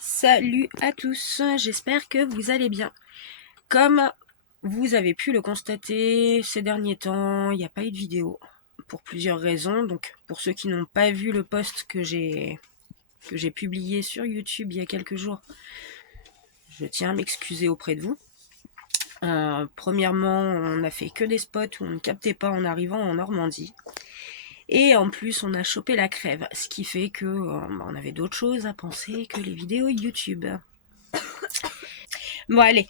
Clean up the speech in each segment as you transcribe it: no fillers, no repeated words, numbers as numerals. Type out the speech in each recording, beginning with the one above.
Salut à tous, j'espère que vous allez bien. Comme vous avez pu le constater ces derniers temps, il n'y a pas eu de vidéo pour plusieurs raisons. Donc pour ceux qui n'ont pas vu le post que j'ai publié sur YouTube il y a quelques jours, je tiens à m'excuser auprès de vous. Premièrement, on n'a fait que des spots où on ne captait pas en arrivant en Normandie. Et en plus, on a chopé la crève, ce qui fait que on avait d'autres choses à penser que les vidéos YouTube. Bon allez,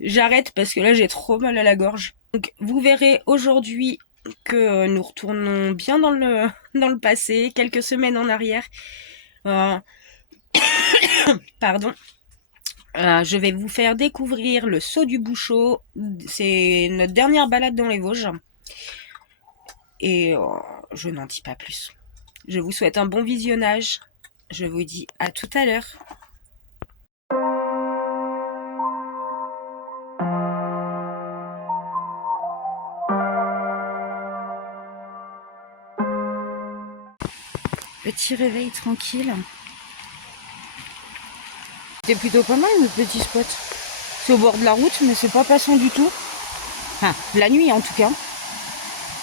j'arrête parce que là j'ai trop mal à la gorge. Donc vous verrez aujourd'hui que nous retournons bien dans le, dans le passé, quelques semaines en arrière. Euh, pardon. Je vais vous faire découvrir le Saut du Bouchot. C'est notre dernière balade dans les Vosges. Et je n'en dis pas plus. Je vous souhaite un bon visionnage. Je vous dis à tout à l'heure. Petit réveil tranquille. C'était plutôt pas mal notre petit spot. C'est au bord de la route, mais c'est pas passant du tout. Enfin, la nuit en tout cas.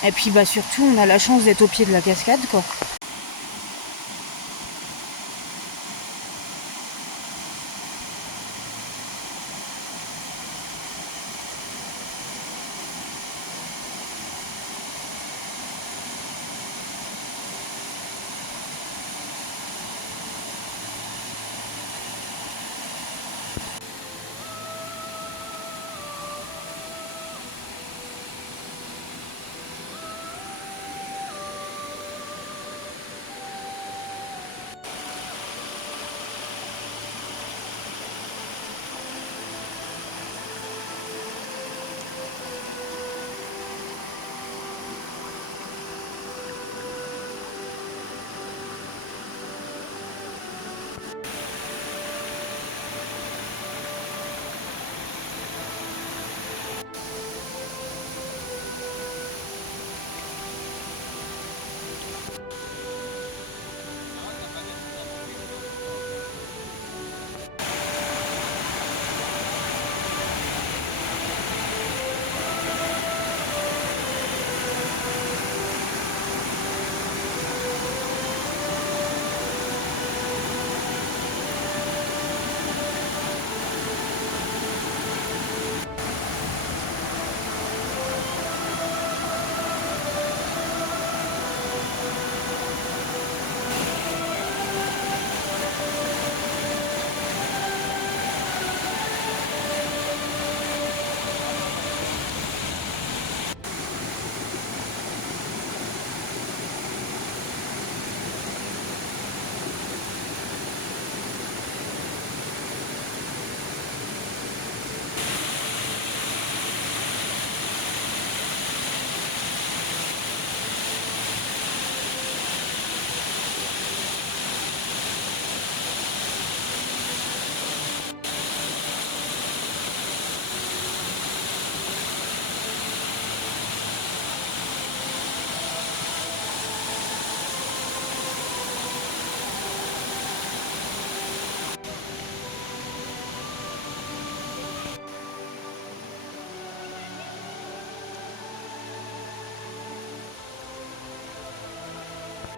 Et puis bah surtout, on a la chance d'être au pied de la cascade, quoi.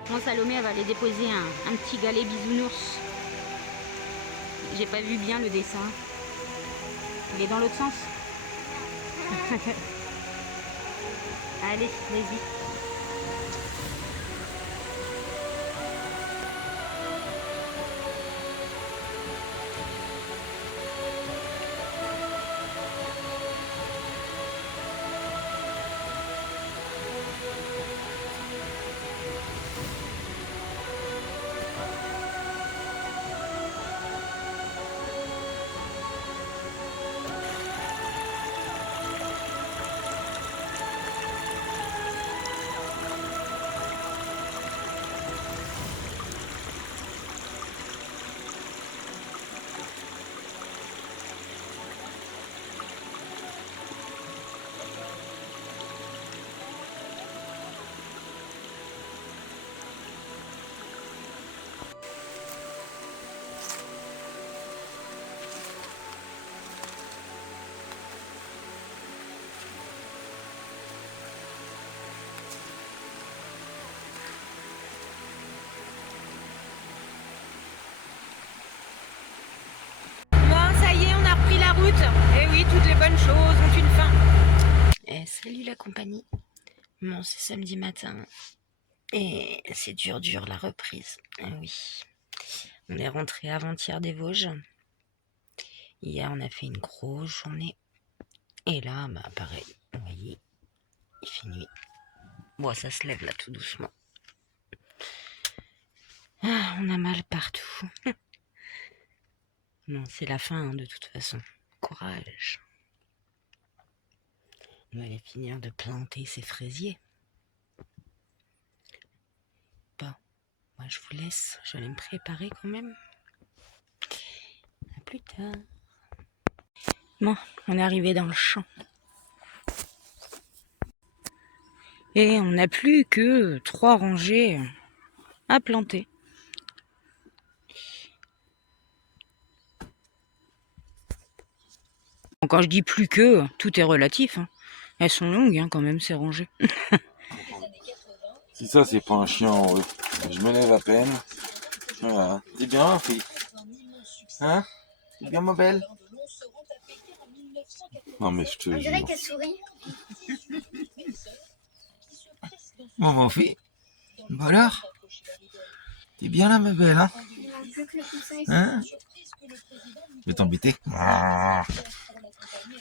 Moi, Salomé, elle va aller déposer un petit galet bisounours. J'ai pas vu bien le dessin. Il est dans l'autre sens. Allez, vas-y. Salut la compagnie. Bon, c'est samedi matin et c'est dur la reprise. Ah oui, on est rentré avant-hier des Vosges. Hier, on a fait une grosse journée. Et là, bah pareil, vous voyez, il fait nuit. Bon, ça se lève là tout doucement. Ah, on a mal partout. Non, c'est la fin hein, de toute façon. Courage. On va aller finir de planter ces fraisiers. Bon, moi je vous laisse. Je vais aller me préparer quand même. À plus tard. Bon, on est arrivé dans le champ. Et on n'a plus que 3 rangées à planter. Bon, quand je dis plus que, tout est relatif. Hein. Elles sont longues hein, quand même ces rangées. Si ça c'est pas un chien en vrai. Je me lève à peine. Voilà. T'es bien fille? Hein? T'es bien ma belle? Non mais je te On jure. dirait qu'elle sourit. Maman fille? Bah alors? T'es bien là ma belle hein? Il manque plus que le conseil. Hein? Je vais t'embêter.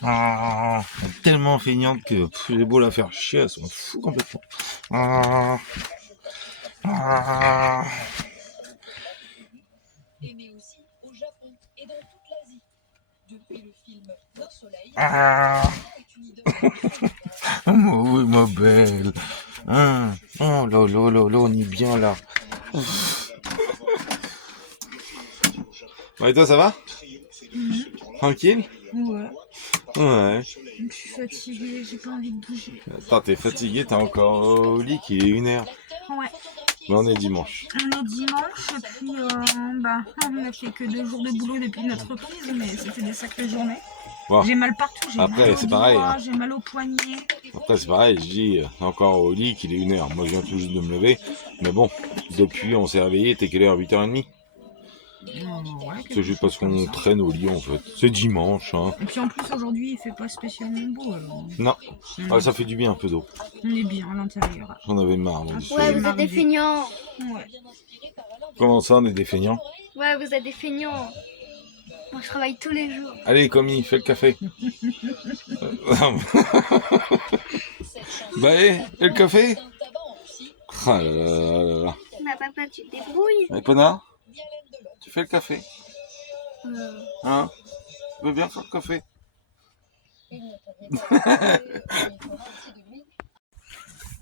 Elle est tellement feignante que j'ai beau la faire chier, elle s'en fout complètement. Aimé aussi au Japon et dans toute l'Asie. Depuis le film Nos Soleils, est une idole. Oh, oui, ma belle. Hein? Oh là là là là, on est bien là. Ouais, et toi, ça va? Tranquille? Ouais, Ouais. je suis fatiguée, j'ai pas envie de bouger. Attends, t'es fatigué, t'es encore au lit qu'il est 1h. Ouais, Mais on est dimanche. on est dimanche et puis on a fait que 2 jours de boulot depuis notre reprise, mais c'était des sacrées journées. Bon. J'ai mal partout, j'ai Après, mal au c'est pareil, doigt, hein. j'ai mal au poignet. Après, c'est pareil, je dis encore au lit qu'il est 1h. Moi, je viens tout juste de me lever. Mais bon, depuis, on s'est réveillé, t'es quelle heure? 8h30? Ouais, C'est juste parce qu'on traîne au lit en fait. C'est dimanche, hein. Et puis en plus aujourd'hui il fait pas spécialement beau alors. Non. Ah, ça fait du bien un peu d'eau. On est bien à l'intérieur. J'en avais marre. Là, dessus. Ouais, vous êtes des feignants. Ouais. Comment ça, on est des feignants? Ouais, vous êtes des feignants. Moi, je travaille tous les jours. Allez, commis, fais le café. Bah, allez, fais le café. Ah là là là là là. Ma papa, tu te débrouilles. Allez, Pona, tu fais le café. Euh, Hein? Tu veux bien faire le café?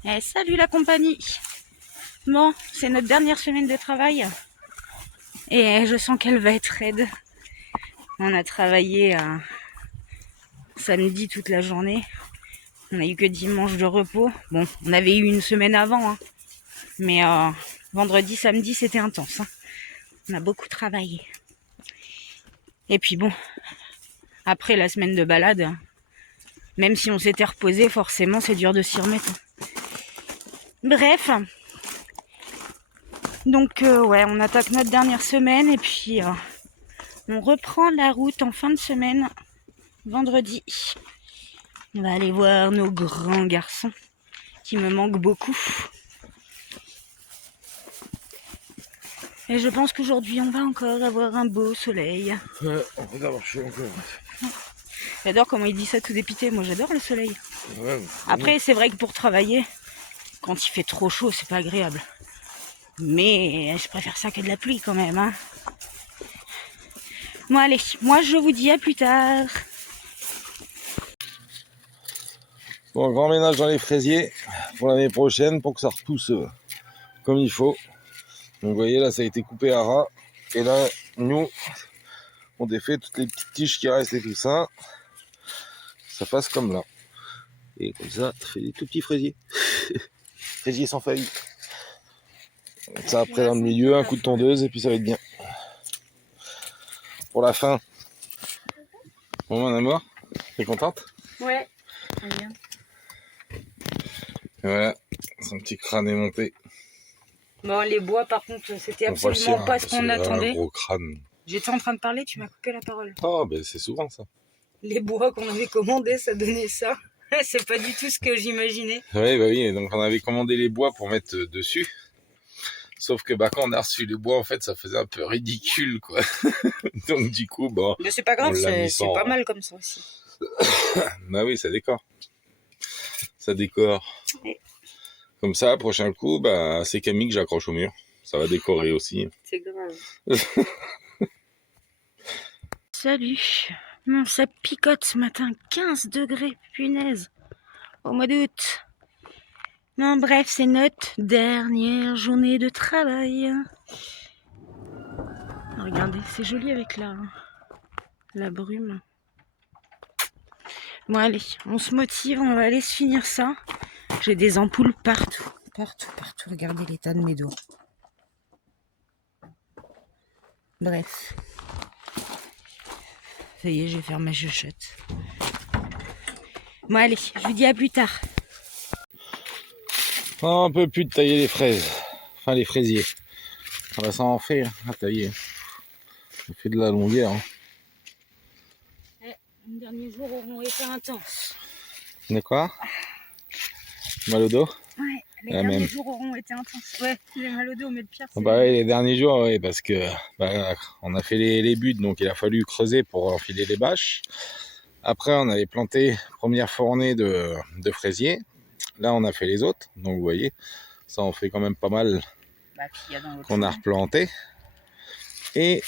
Eh, salut la compagnie. Bon, c'est notre dernière semaine de travail. Et je sens qu'elle va être raide. On a travaillé samedi toute la journée. On a eu que dimanche de repos. Bon, on avait eu une semaine avant. Hein. Mais vendredi, samedi, c'était intense. Hein. On a beaucoup travaillé. Et puis bon, après la semaine de balade, même si on s'était reposé, forcément, c'est dur de s'y remettre. Bref. Donc, ouais, on attaque notre dernière semaine et puis on reprend la route en fin de semaine, vendredi. On va aller voir nos grands garçons qui me manquent beaucoup. Et je pense qu'aujourd'hui, on va encore avoir un beau soleil. Ouais, on va d'avoir chaud encore. J'adore comment il dit ça tout dépité. Moi, j'adore le soleil. Ouais, Après, c'est vrai que pour travailler, quand il fait trop chaud, c'est pas agréable. Mais je préfère ça que de la pluie quand même. Hein. Bon, allez, moi, je vous dis à plus tard. Bon, grand ménage dans les fraisiers pour l'année prochaine pour que ça repousse comme il faut. Donc vous voyez là ça a été coupé à ras. Et là nous on défait toutes les petites tiges qui restent et tout ça. Ça passe comme là. Et comme ça fait des tout petits fraisiers. Fraisiers sans feuilles. Donc ça après dans le milieu un coup de tondeuse et puis ça va être bien. Pour la fin. Bon mon amour, t'es contente? Ouais, très bien. Et voilà, son petit crâne est monté. Bon, les bois, par contre, c'était On va le absolument tirer, pas ce qu'on c'est attendait. un gros crâne. J'étais en train de parler, tu m'as coupé la parole. Oh ben c'est souvent ça. Les bois qu'on avait commandés, ça donnait ça. C'est pas du tout ce que j'imaginais. Ouais, bah oui, donc on avait commandé les bois pour mettre dessus. Sauf que bah, quand on a reçu les bois, en fait, ça faisait un peu ridicule, quoi. Donc du coup, bon, Mais c'est pas on grave, l'a mis c'est sans... pas mal comme ça aussi. Bah oui, ça décore. Ça décore. Ouais. Comme ça, prochain coup, bah, c'est Camille que j'accroche au mur. Ça va décorer aussi. C'est grave. Salut. Non, ça picote ce matin. 15 degrés, punaise. Au mois d'août. Non, bref, c'est notre dernière journée de travail. Regardez, c'est joli avec la brume. Bon, allez, on se motive, on va aller se finir ça. J'ai des ampoules partout. Partout. Regardez l'état de mes dos. Bref. Ça y est, je vais faire ma chuchotte. Bon, allez, je vous dis à plus tard. On peut plus de tailler les fraises. Enfin, les fraisiers. Ah bah, ça en fait, hein, à tailler. Ça fait de la longueur. Hein. Les derniers jours auront été intenses. D'accord. Mal au dos. Ouais, les La derniers même. jours auront été intenses. Ouais, j'ai mal au dos, mais le pire, c'est... Bah ouais, les derniers jours, oui, parce que bah, on a fait les buts, donc il a fallu creuser pour enfiler les bâches. Après, on avait planté première fournée de fraisiers. Là, on a fait les autres. Donc, vous voyez, ça en fait quand même pas mal qu'on a replanté. Et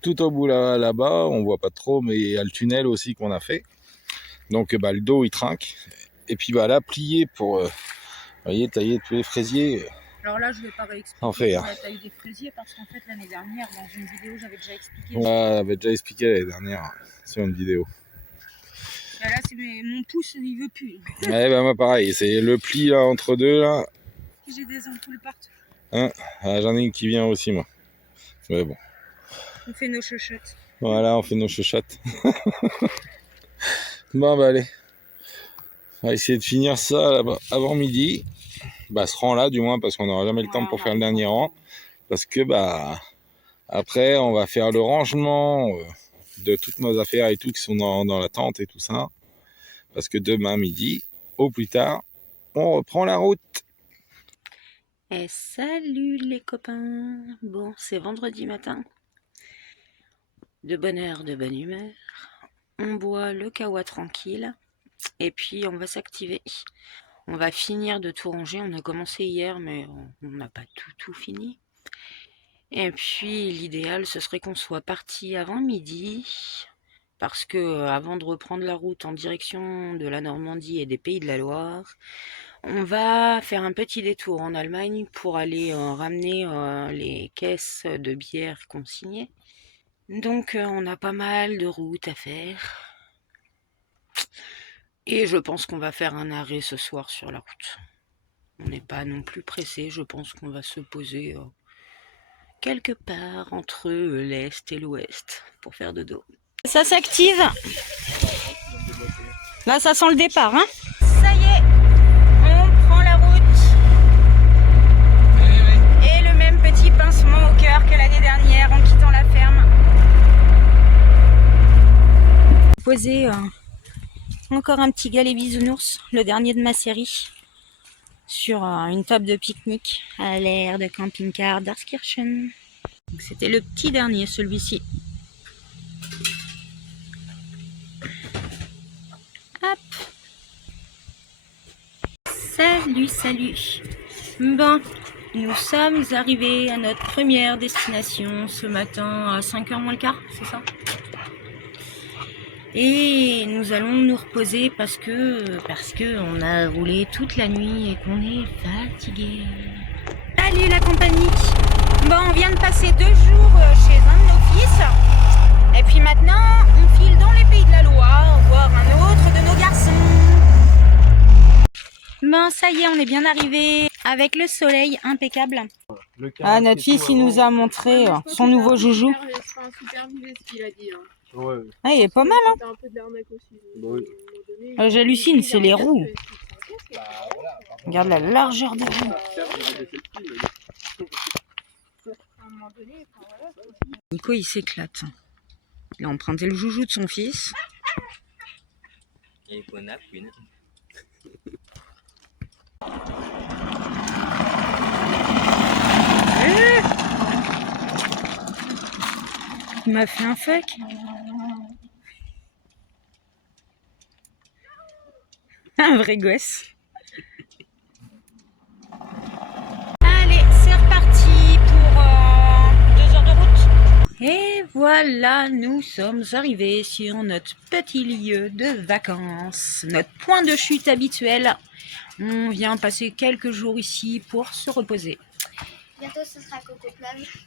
tout au bout là-bas, on voit pas trop, mais il y a le tunnel aussi qu'on a fait. Donc, bah, le dos, il trinque. Et puis, bah, là, plier pour, vous voyez, tailler tous les fraisiers. Alors là, je vais pas réexpliquer En fait, la taille des fraisiers parce qu'en fait, l'année dernière, dans une vidéo, j'avais déjà expliqué. On avait déjà expliqué l'année dernière sur une vidéo. Là, c'est mon pouce, il veut plus. Ouais, bah, moi, pareil, c'est le pli là, entre deux, là. J'ai des ampoules partout. Hein, ah, j'en ai une qui vient aussi, moi. Mais bon. On fait nos chuchottes. Voilà, on fait nos chuchottes. Bon, bah, allez. On va essayer de finir ça là-bas avant midi. Bah, ce rang-là, du moins, parce qu'on n'aura jamais le temps pour faire le dernier rang. Parce que, bah, après, on va faire le rangement de toutes nos affaires et tout qui sont dans la tente et tout ça. Parce que demain midi, au plus tard, on reprend la route. Et salut les copains. Bon, c'est vendredi matin. De bonne heure, de bonne humeur. On boit le kawa tranquille. Et puis, on va s'activer. On va finir de tout ranger. On a commencé hier, mais on n'a pas tout fini. Et puis, l'idéal, ce serait qu'on soit parti avant midi. Parce que avant de reprendre la route en direction de la Normandie et des Pays de la Loire, on va faire un petit détour en Allemagne pour aller ramener les caisses de bière consignées. Donc on a pas mal de routes à faire. Et je pense qu'on va faire un arrêt ce soir sur la route. On n'est pas non plus pressé, je pense qu'on va se poser quelque part entre l'Est et l'Ouest pour faire dodo. Ça s'active. Là, ça sent le départ, hein. Ça y est, on prend la route. Et le même petit pincement au cœur que l'année dernière en quittant la ferme. Poser encore un petit galet bisounours, le dernier de ma série, sur une table de pique-nique à l'air de camping-car d'Arskirchen. C'était le petit dernier, celui-ci. Hop. Salut. Bon, nous sommes arrivés à notre première destination ce matin à 5h moins le quart, c'est ça? Et nous allons nous reposer parce que on a roulé toute la nuit et qu'on est fatigué. Salut la compagnie. Bon, on vient de passer 2 jours chez un de nos fils. Et puis maintenant, on file dans les Pays de la Loire, voir un autre de nos garçons. Bon, ça y est, on est bien arrivé avec le soleil impeccable. Ah, notre fils, il nous a montré son nouveau joujou. Ah, il est pas mal, hein. J'hallucine, c'est les roues. Regarde la largeur de roue. Nico, il s'éclate. Il a emprunté le joujou de son fils. Il m'a fait un fuck. Un vrai gosse. Allez, c'est reparti pour 2 heures de route. Et voilà, nous sommes arrivés sur notre petit lieu de vacances, notre point de chute habituel. On vient passer quelques jours ici pour se reposer. Bientôt, ce sera Coco Plage.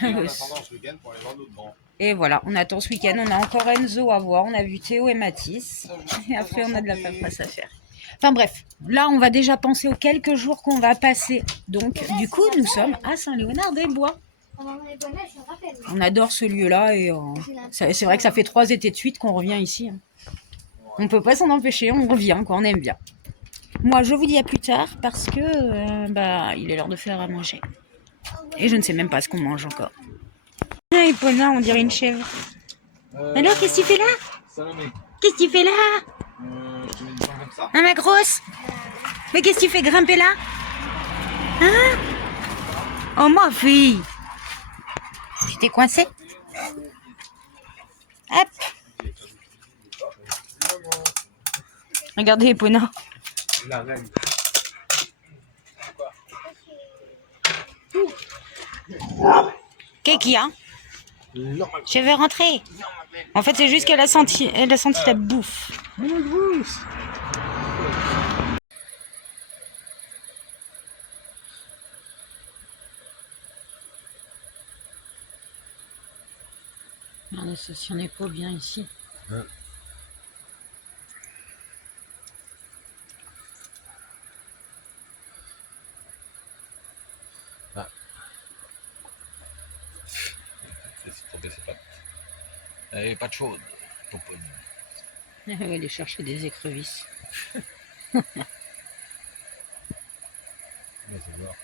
En attendant ce week-end pour aller voir d'autres grands. Et voilà, on attend ce week-end. On a encore Enzo à voir. On a vu Théo et Mathis. Et après, on a de la paperasse à faire. Enfin bref, là, on va déjà penser aux quelques jours qu'on va passer. Donc, du coup, nous sommes à Saint-Léonard-des-Bois. On adore ce lieu-là et c'est vrai que ça fait 3 étés de suite qu'on revient ici. On peut pas s'en empêcher, on revient, quoi, on aime bien. Moi, je vous dis à plus tard parce que il est l'heure de faire à manger. Et je ne sais même pas ce qu'on mange encore. Ah, Epona, on dirait une chèvre. Alors, qu'est-ce que tu fais là? Salomé. Qu'est-ce que tu fais là? Je te mets du pain comme ça. Ah, ma grosse! Mais qu'est-ce que tu fais grimper là? Hein? Oh, ma fille! Tu t'es coincée? Hop! Regardez, Epona. Qu'est-ce qu'il y a? Je vais rentrer. En fait, c'est juste qu'elle a senti la bouffe. Regardez ça, si on n'est pas bien ici. Ouais. Ah. C'est trop baissé pas. Elle est pas de chaude, popogne. Elle va aller chercher des écrevisses. Ouais, c'est mort.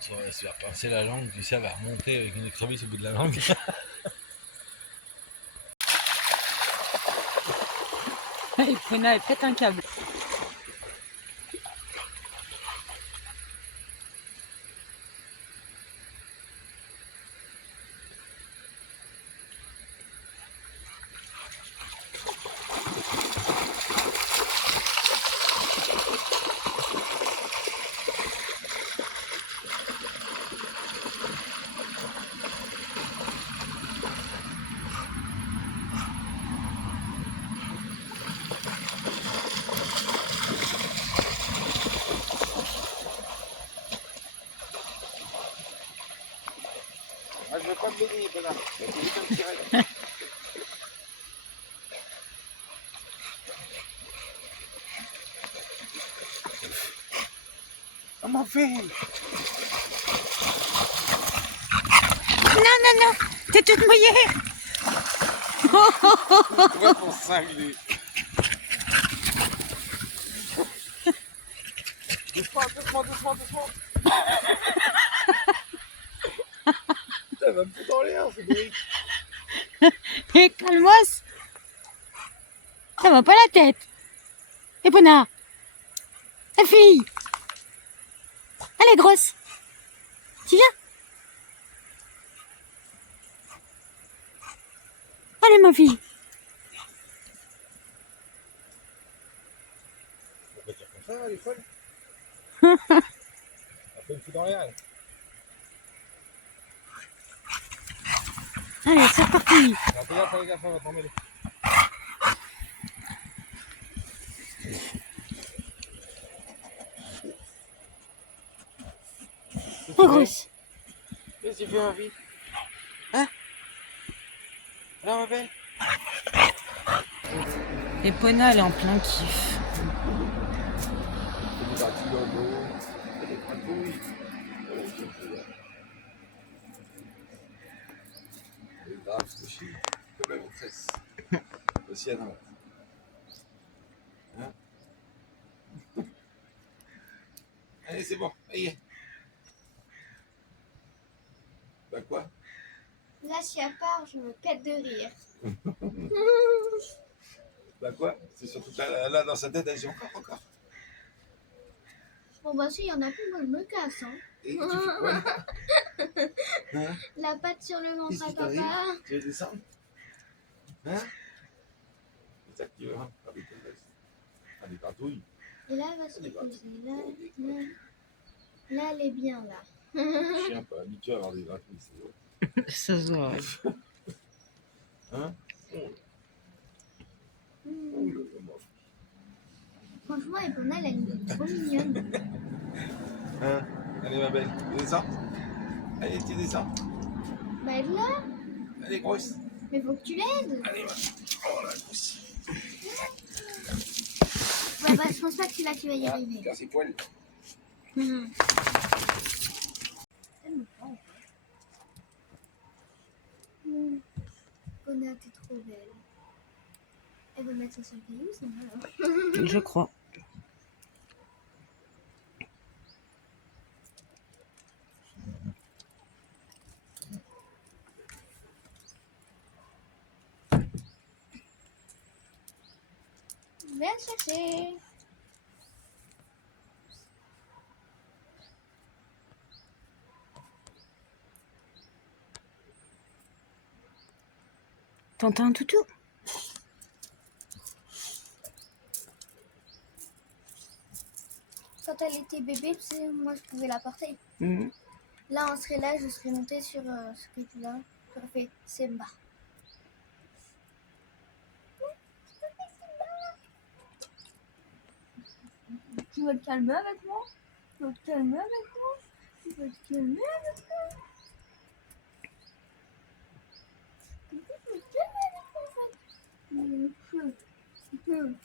Ça va se faire pincer la langue, tu sais, elle va remonter avec une écrevisse au bout de la langue. Epona, elle pète un câble. Ah, je veux pas me baigner, connard. C'est juste un petit raid. On m'en fait. Non, non, non, t'es toute mouillée. Ouais, ton cinglé. Doucement, doucement, doucement, doucement. Putain, elle va me foutre dans l'air, c'est Brick. Et calmos. Ça va pas la tête. Epona, la fille. Elle est grosse. Tu viens? Allez, ma fille. On va dire comme ça, elle est folle. Elle peut me foutre dans l'air, elle. Allez, c'est reparti. Alors, fais gaffe, on va t'en mêler. Oh, grosse. Qu'est-ce que tu fais, ma fille? Hein? Alors, ma belle? Epona, elle est en plein kiff. Comme la maîtresse. Aussi à droite. Hein? Allez, c'est bon, ça y est. Bah quoi? Là, si à part, je me pète de rire. Bah quoi? C'est surtout que là, dans sa tête, elle dit encore. Bon, bah, si, il y en a plus, moi, je me casse, hein. Et tu fais quoi là? Hein? La patte sur le Qu'est-ce ventre à qui t'arrive? papa. Tu veux descendre? Hein? C'est ça que tu veux, hein? Faire des conneries. Faire des gratouilles. Et là, elle va se reposer. Là, elle est bien, là. Le chien pas habitué à avoir des gratouilles, c'est vrai. Ça se voit. Hein? Hmm. Franchement, Epona, elle est trop mignonne. Hein? Allez, ma belle, tu descends? Allez, tu descends? Bah, elle est là. Elle est grosse. Mais faut que tu l'aides. Allez, ma. Oh la grosse. Bah, je pense pas que c'est là qu'il va y arriver. Regarde ses poils. Mhm. Elle me prend, en fait. Epona, t'es trop belle. Elle veut mettre ça sur le caillou, c'est mal. Je crois. Viens le chercher. T'entends un toutou? Quand elle était bébé, tu sais, moi, je pouvais la porter. Mhm. Là, on serait là, je serais montée sur ce petit-là. J'aurais fait Simba. Tu vas te calmer avec moi? Tu vas te calmer avec moi? Tu vas te calmer avec moi? Tu vas te calmer avec moi, en fait.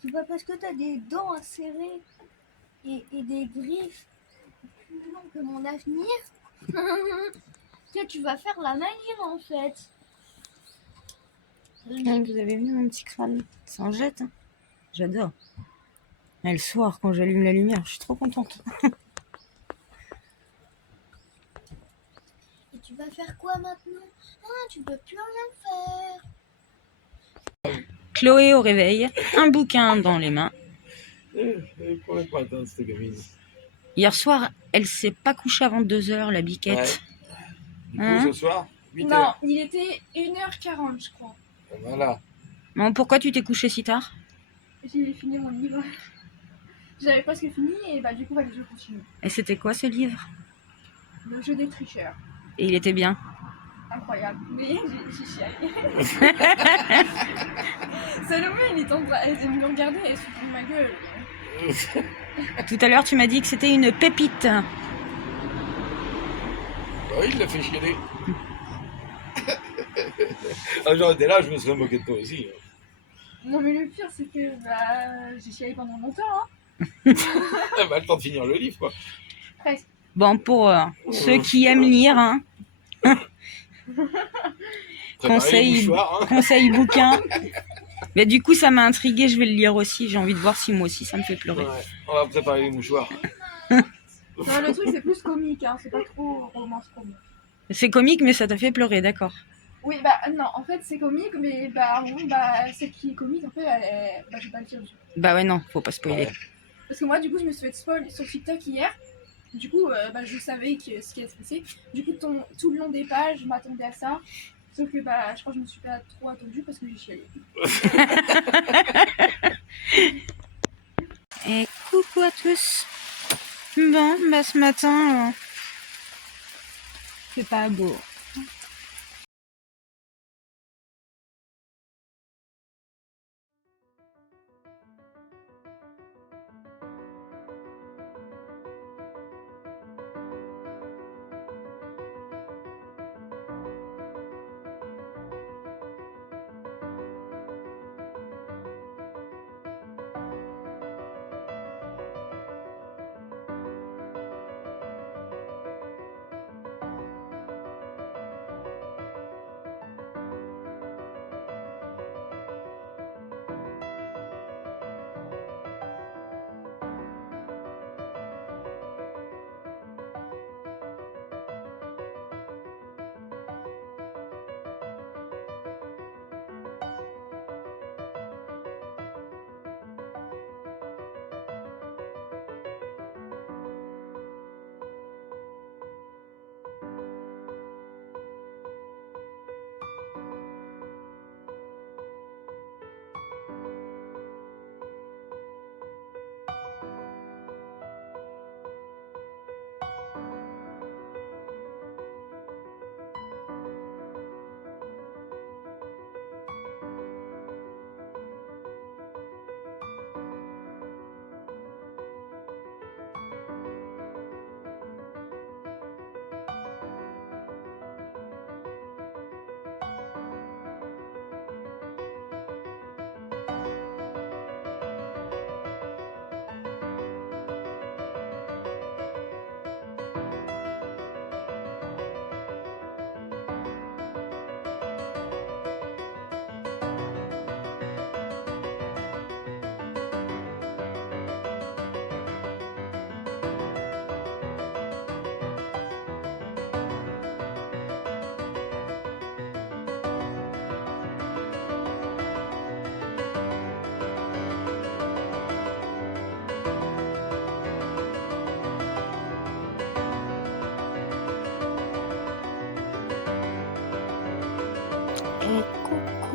Tu vois, parce que tu as des dents à serrer et des griffes plus longues que mon avenir, que tu vas faire la manière, en fait. Ah, vous avez vu mon petit crâne? Ça en jette, hein. J'adore. Et le soir, quand j'allume la lumière, je suis trop contente. Et tu vas faire quoi maintenant? Ah, tu peux plus rien faire. Chloé au réveil, un bouquin dans les mains. Elle pourrait pas atteindre cette gamine. Hier soir, elle s'est pas couchée avant 2h, la biquette. Du coup, Hein? ce soir, 8 Non, heures. il était 1h40, je crois. Voilà. Bon, pourquoi tu t'es couché si tard? J'ai fini mon livre. J'avais presque fini et bah du coup, je continue. Et c'était quoi ce livre? Le jeu des tricheurs. Et il était bien. Incroyable. Mais j'ai chialé. Salomé, il est en train de me regarder et se fout de ma gueule. Tout à l'heure, tu m'as dit que c'était une pépite. Bah oui, il l'a fait chialer. Ah, j'aurais été là, je me serais moqué de toi aussi. Non mais le pire, c'est que j'ai chialé pendant longtemps, hein. Ah, bah, le temps de finir le livre, quoi. Presque. Bon, pour ceux qui aiment lire, hein, Préparez les mouchoirs, hein. conseil bouquin. Mais du coup, ça m'a intriguée, je vais le lire aussi. J'ai envie de voir si moi aussi ça me fait pleurer. Ouais, on va préparer les mouchoirs. Non, le truc, c'est plus comique, hein. C'est pas trop romance comique. C'est comique, mais ça t'a fait pleurer, d'accord. Oui, bah non, en fait, c'est comique, mais bah, bon, bah, celle qui est comique, en fait, elle est... Bah, je vais pas le dire du coup. Bah ouais, non, faut pas spoiler. Ouais. Parce que moi, du coup, je me suis fait spoil sur TikTok hier. Du coup, bah, je savais ce qui allait se passer. Du coup, tout le long des pages, je m'attendais à ça. Sauf que bah, je crois que je me suis pas trop attendue parce que j'ai chialé. Et coucou à tous. Bon, bah ce matin, c'est pas beau.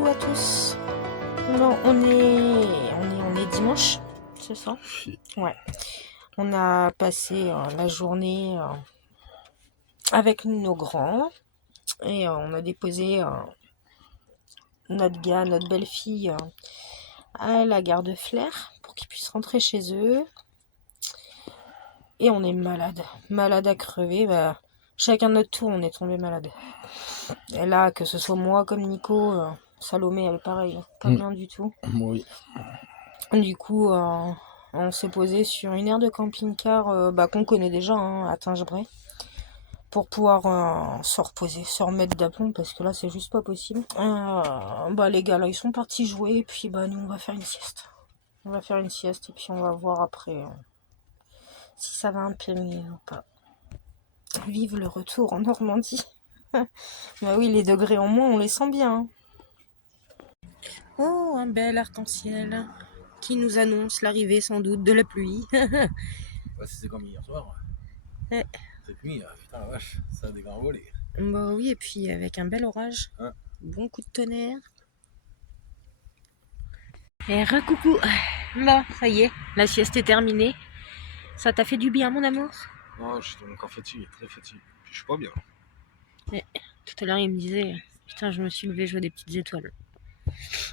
coucou à tous. Bon, on est dimanche, c'est ça? Ouais. On a passé la journée avec nos grands et on a déposé notre belle-fille à la gare de Flers pour qu'ils puissent rentrer chez eux. Et on est malade à crever. Bah, chacun de notre tour, on est tombé malade. Et là, que ce soit moi comme Nico, Salomé, elle est pareil, pas bien du tout. Oui. Du coup, on s'est posé sur une aire de camping-car qu'on connaît déjà, hein, à Tingebray, pour pouvoir se reposer, se remettre d'aplomb, parce que là, c'est juste pas possible. Les gars, là, ils sont partis jouer, et puis nous, on va faire une sieste. On va faire une sieste, et puis on va voir après si ça va un peu mieux ou pas. Vive le retour en Normandie. Bah oui, les degrés en moins, on les sent bien. Hein. Oh, un bel arc-en-ciel qui nous annonce l'arrivée sans doute de la pluie. Ouais, c'est comme hier soir. Ouais. Cette nuit, putain la vache, ça a dégringolé. Bah oui, et puis avec un bel orage. Hein. Bon coup de tonnerre. Et recoucou. Bon, ça y est, la sieste est terminée. Ça t'a fait du bien, mon amour? Non, je suis encore fatigué, très fatigué. Puis je suis pas bien. Et, tout à l'heure, il me disait, putain, je me suis levé, je vois des petites étoiles.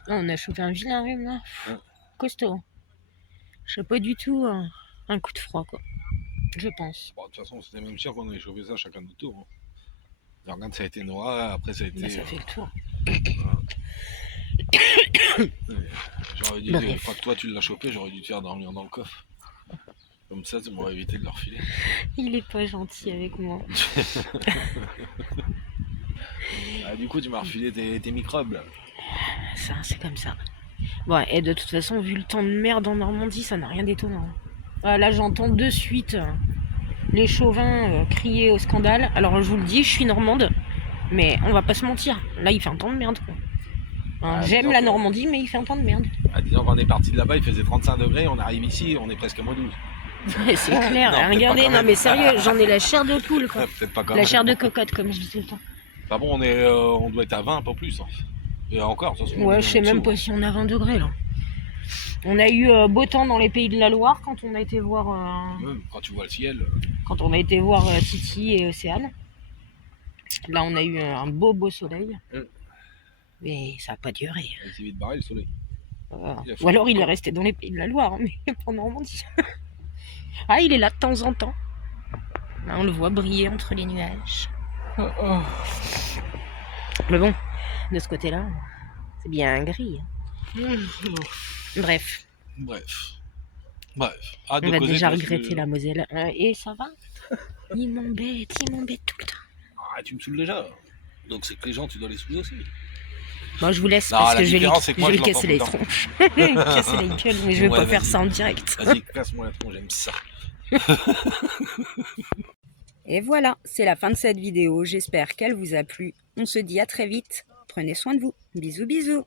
Ah, on a chopé un vilain rhume, là. Ouais. Costaud. Je sais pas du tout un coup de froid, quoi. Je pense. Bon, de toute façon, c'était même sûr qu'on avait chopé ça chacun de notre tour. Hein. Regarde, ça a été noir, après ça a été... Bah, ça fait le tour. J'aurais dû dire, pas que toi tu l'as chopé, j'aurais dû te faire dormir dans le coffre. Comme ça m'aurait évité de leur filer. Il est pas gentil avec moi. Du coup, tu m'as refilé tes microbes, là. Ça, c'est comme ça. Bon, et de toute façon, vu le temps de merde en Normandie, ça n'a rien d'étonnant. Là, j'entends de suite les chauvins crier au scandale. Alors, je vous le dis, je suis normande, mais on va pas se mentir. Là, il fait un temps de merde, quoi. J'aime la Normandie, mais il fait un temps de merde. Disons qu'on est parti de là-bas, il faisait 35 degrés, on arrive ici, on est presque à moins 12. C'est clair, Non, regardez, non mais sérieux, j'en ai la chair de poule, quoi. Peut-être pas quand La même. chair de cocotte, comme je dis tout le temps. Bah bon, on doit être à 20, pas plus. Hein. Et encore, de toute façon. Ouais, je sais même pas si on a 20 degrés, là. On a eu beau temps dans les pays de la Loire quand on a été voir... Quand tu vois le ciel... Quand on a été voir Titi et Océane. Là, on a eu un beau soleil. Mais ça n'a pas duré. Il s'est vite barré, le soleil. Ou alors il est resté dans les pays de la Loire, mais pas en Normandie. Ah, il est là de temps en temps. Là, on le voit briller entre les nuages. Mais bon, de ce côté-là, c'est bien gris. Bref. On va déjà regretter la Moselle. Et ça va? Il m'embête tout le temps. Ah, tu me saoules déjà. Donc c'est que les gens, tu dois les saouler aussi. Bon, je vous laisse Non, parce que la je vais différence, c'est que moi, lui je casser les l'entends tronches. Casser les gueules, mais je vais Ouais, pas faire vas-y. ça en direct. Vas-y, casse-moi la tronche, j'aime ça. Et voilà, c'est la fin de cette vidéo. J'espère qu'elle vous a plu. On se dit à très vite. Prenez soin de vous. Bisous, bisous.